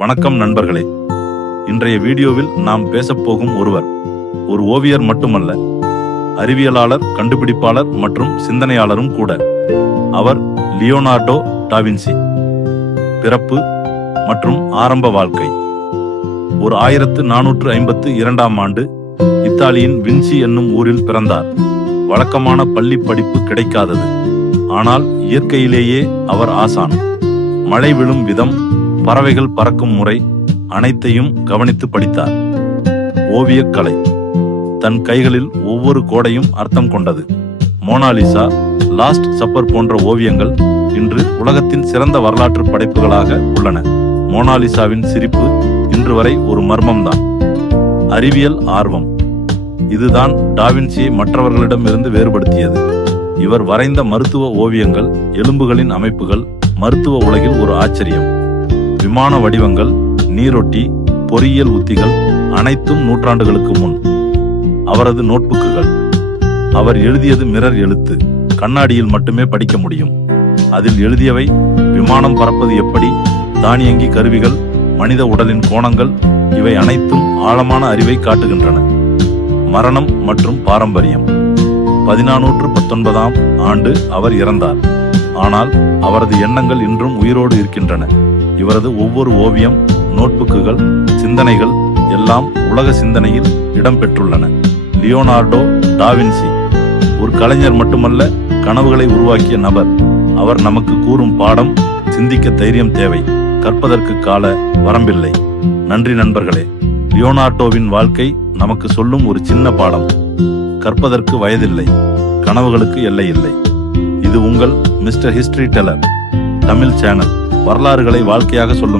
வணக்கம் நண்பர்களே. இன்றைய வீடியோவில் நாம் பேசப்போகும் ஒருவர் ஒரு ஓவியர் மட்டுமல்ல அறிவியலாளர் கண்டுபிடிப்பாளர் மற்றும் சிந்தனையாளரும் கூட. அவர் லியோனார்டோ டாவின்சி பிறப்பு மற்றும் ஆரம்ப வாழ்க்கை. ஒரு ஆயிரத்து நானூற்று ஐம்பத்து இரண்டாம் ஆண்டு இத்தாலியின் வின்சி என்னும் ஊரில் பிறந்தார். வழக்கமான பள்ளி படிப்பு கிடைக்காதது. ஆனால் இயற்கையிலேயே அவர் ஆசான். மழை விழும் விதம் பறவைகள் பறக்கும் முறை அனைத்தையும் கவனித்து படித்தார். ஓவியக்கலை தன் கைகளில் ஒவ்வொரு கோடையும் அர்த்தம் கொண்டது. மோனாலிசா லாஸ்ட் சப்பர் போன்ற ஓவியங்கள் இன்று உலகத்தின் சிறந்த வரலாற்று படைப்புகளாக உள்ளன. மோனாலிசாவின் சிரிப்பு இன்று வரை ஒரு மர்மம்தான். அறிவியல் ஆர்வம். இதுதான் டாவின்சியை மற்றவர்களிடமிருந்து வேறுபடுத்தியது. இவர் வரைந்த மருத்துவ ஓவியங்கள் எலும்புகளின் அமைப்புகள் மருத்துவ உலகில் ஒரு ஆச்சரியம். விமான வடிவங்கள் நீரொட்டி பொறியியல் உத்திகள் அனைத்தும் நூற்றாண்டுகளுக்கு முன். அவரது நோட்புக்குகள். அவர் எழுதியது மிரர் எழுத்து. கண்ணாடியில் மட்டுமே படிக்க முடியும். அதில் எழுதியவை விமானம் பறப்பது எப்படி தானியங்கி கருவிகள் மனித உடலின் கோணங்கள் இவை அனைத்தும் ஆழமான அறிவை காட்டுகின்றன. மரணம் மற்றும் பாரம்பரியம். பதினானூற்று பத்தொன்பதாம் ஆண்டு அவர் இறந்தார். ஆனால் அவரது எண்ணங்கள் இன்றும் உயிரோடு இருக்கின்றன. இவரது ஒவ்வொரு ஓவியம் நோட்புக்குகள் சிந்தனைகள் எல்லாம் உலக சிந்தனையில் இடம்பெற்றுள்ளன. லியோனார்டோ டாவின்சி ஒரு கலைஞர் மட்டுமல்ல கனவுகளை உருவாக்கிய நபர். அவர் நமக்கு கூறும் பாடம் சிந்திக்க தைரியம் தேவை. கற்பதற்கு கால வரம்பில்லை. நன்றி நண்பர்களே லியோனார்டோவின் வாழ்க்கை நமக்கு சொல்லும் ஒரு சின்ன பாடம். கற்பதற்கு வயதில்லை கனவுகளுக்கு எல்லை இல்லை இது உங்கள் mister history teller Tamil channel. வரலாறுகளை வாழ்க்கையாக சொல்லும்